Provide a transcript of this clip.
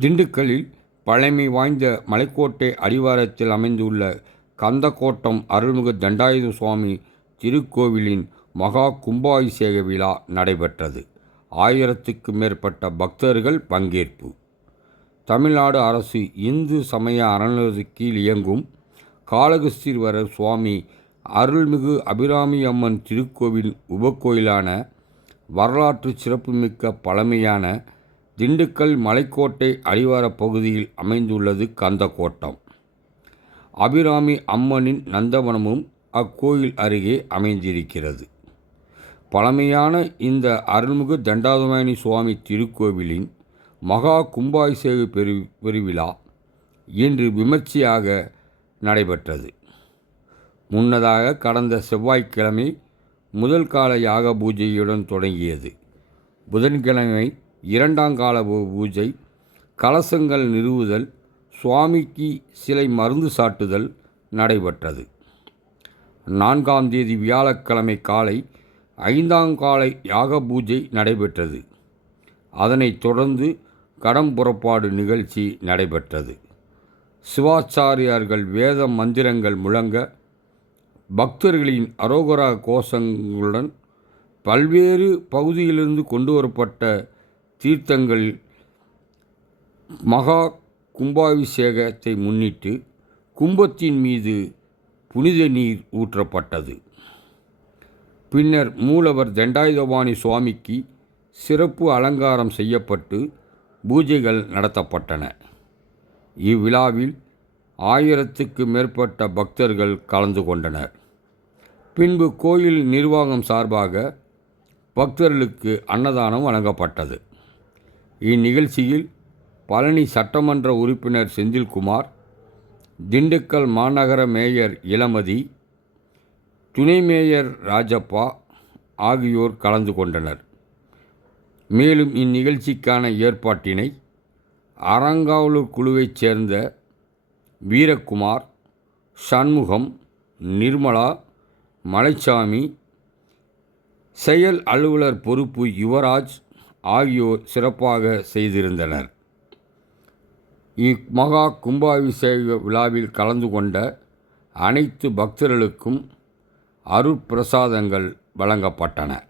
திண்டுக்கல்லில் பழமை வாய்ந்த மலைக்கோட்டை அடிவாரத்தில் அமைந்துள்ள கந்தக்கோட்டம் அருள்மிகு தண்டாயுத சுவாமி திருக்கோவிலின் மகா கும்பாபிஷேக விழா நடைபெற்றது. ஆயிரத்துக்கும் மேற்பட்ட பக்தர்கள் பங்கேற்பு. தமிழ்நாடு அரசு இந்து சமய அறநிலையத்து கீழ் இயங்கும் காளகஸ்தீஸ்வரர் சுவாமி அருள்மிகு அபிராமி அம்மன் திருக்கோவில் உபக்கோயிலான வரலாற்று சிறப்புமிக்க பழமையான திண்டுக்கல் மலைக்கோட்டை அடிவாரப் பகுதியில் அமைந்துள்ளது கந்தக்கோட்டம். அபிராமி அம்மனின் நந்தவனமும் அக்கோயில் அருகே அமைந்திருக்கிறது. பழமையான இந்த அருள்மிகு தண்டாதமாயணி சுவாமி திருக்கோவிலின் மகா கும்பாபிஷேக பெரு பெருவிழா இன்று விமர்சையாக நடைபெற்றது. முன்னதாக கடந்த செவ்வாய்க்கிழமை முதல் கால யாக பூஜையுடன் தொடங்கியது. புதன்கிழமை இரண்டாம் கால பூஜை கலசங்கள் நிறுவுதல் சுவாமிக்கு சிலை மருந்து சாட்டுதல் நடைபெற்றது. நான்காம் தேதி வியாழக்கிழமை காலை ஐந்தாம் காலை யாக பூஜை நடைபெற்றது. அதனைத் தொடர்ந்து கடம் புறப்பாடு நிகழ்ச்சி நடைபெற்றது. சிவாச்சாரியார்கள் வேத மந்திரங்கள் முழங்க பக்தர்களின் அரோகரா கோஷங்களுடன் பல்வேறு பகுதியிலிருந்து கொண்டு வரப்பட்ட தீர்த்தங்கள் மகா கும்பாபிஷேகத்தை முன்னிட்டு கும்பத்தின் மீது புனித நீர் ஊற்றப்பட்டது. பின்னர் மூலவர் தண்டாயுதபாணி சுவாமிக்கு சிறப்பு அலங்காரம் செய்யப்பட்டு பூஜைகள் நடத்தப்பட்டன. இவ்விழாவில் ஆயிரத்துக்கு மேற்பட்ட பக்தர்கள் கலந்து கொண்டனர். பின்பு கோயில் நிர்வாகம் சார்பாக பக்தர்களுக்கு அன்னதானம் வழங்கப்பட்டது. இந்நிகழ்ச்சியில் பழனி சட்டமன்ற உறுப்பினர் செந்தில்குமார் திண்டுக்கல் மாநகர மேயர் இளமதி துணை மேயர் ராஜப்பா ஆகியோர் கலந்து கொண்டனர். மேலும் இந்நிகழ்ச்சிக்கான ஏற்பாட்டினை அறங்காவலூர் குழுவைச் சேர்ந்த வீரக்குமார் சண்முகம் நிர்மலா மலைச்சாமி செயல் அலுவலர் பொறுப்பு யுவராஜ் ஆகியோர் சிறப்பாக செய்திருந்தனர். இம்மகா கும்பாபிஷேக விழாவில் கலந்து கொண்ட அனைத்து பக்தர்களுக்கும் அருட்பிரசாதங்கள் வழங்கப்பட்டன.